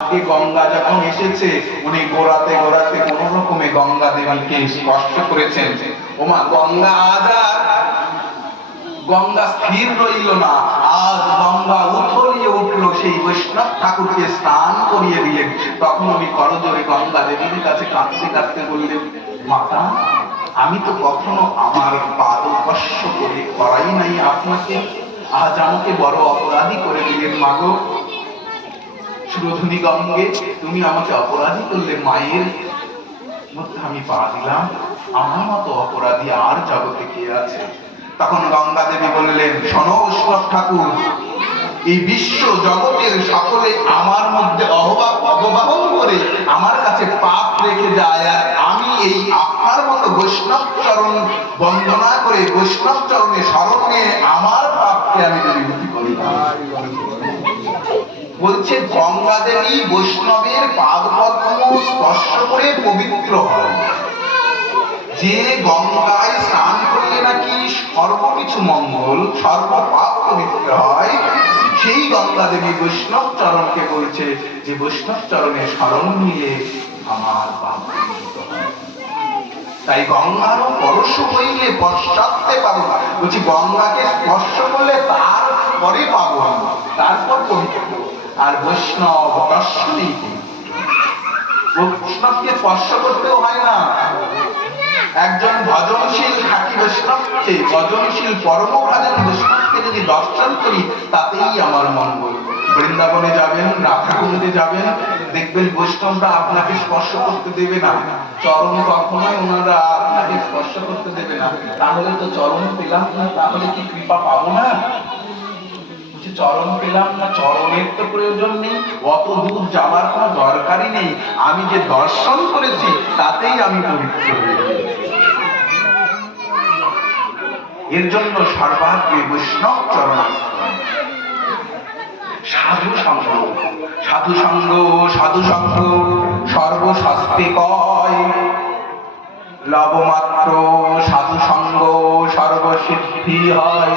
গঙ্গা যখন এসেছে উনি গোড়াতে গোড়াতে কোন রকমে গঙ্গা দেবীকে স্পর্শ করেছেন। ওমা গঙ্গা আজ আর গঙ্গা স্থির রইল না, আজ গঙ্গা উথলিয়ে উঠল। সেই বৈষ্ণব ঠাকুরকে স্নান করিয়ে দিলেন। তখন উনি করজোরে গঙ্গা দেবীর কাছে কাঁদতে কাঁদতে বললেন, মাতা, আমি তো কখনো আমার পাদ স্পর্শ করাই নাই আপনাকে, আজ আমাকে বড় অপরাধী করে দিলেন। মাগো সুরধুনী গঙ্গে, তুমি আমাকে অপরাধী করলে, মায়ের মধ্যে আমি পা দিলাম, আমার মতো অপরাধী আর জগতে কে আছে? তখন গঙ্গা দেবী বললেন, শোনো বৈষ্ণব ঠাকুর, এই বিশ্ব জগতের সকলে আমার মধ্যে অববাহন করে আমার কাছে পাপ রেখে যায়, আর আমি এই আপনার মতো বৈষ্ণব চরণ বন্দনা করে বৈষ্ণব চরণে শরণ নিয়ে আমার পাপকে আমি দূরীভূত করি। বলছে গঙ্গা দেবী বৈষ্ণবের পাদ পদ্ম স্পর্শ করে পবিত্র হয়। যে গঙ্গায় স্নান করলে নাকি সর্বকিছু মঙ্গল, সর্বপাপ পবিত্র হয়, সেই গঙ্গা দেবী বৈষ্ণব চরণকে বলছে যে বৈষ্ণব চরণে শরণ নিয়ে আমার পাপ পবিত্র হয়। তাই গঙ্গারও স্পর্শ হইলে পশ্চাতে পাবো। বলছি গঙ্গাকে স্পর্শ করলে তারপরে পাবো, তারপর পবিত্র। আর বৈষ্ণব দর্শনই বৈষ্ণবকে স্পর্শ করতেও হয় না। একজন ভজনশীল খাঁটি বৈষ্ণবকে, ভজনশীল পরমভাজন বৈষ্ণবকে যদি দর্শন করি, তাতেই আমার মঙ্গল। বৃন্দাবনে যাবেন, রাধাকুণ্ডে যাবেন, দেখবেন বৈষ্ণবরা আপনাকে স্পর্শ করতে দেবে না, চরণ কখনোই ওনারা আপনাকে স্পর্শ করতে দেবে না। তাহলে তো চরণ পেলাম না, তাহলে কি কৃপা পাবো না? চরণ পেলাম না, চরণের তো প্রয়োজন নেই, অত দূর যাওয়ার কোনো দরকারই নেই। আমি যে দর্শন করেছি তাতেই আমি পবিত্র হয়ে গেছি। এর জন্য সর্বাগ্রে বৈষ্ণব চরণাশ্রয়। সাধু সঙ্গ, সাধু সঙ্গ, সাধু সঙ্গ সর্বশাস্ত্রে কয়, লবমাত্র সাধু সঙ্গ সর্বসিদ্ধি হয়।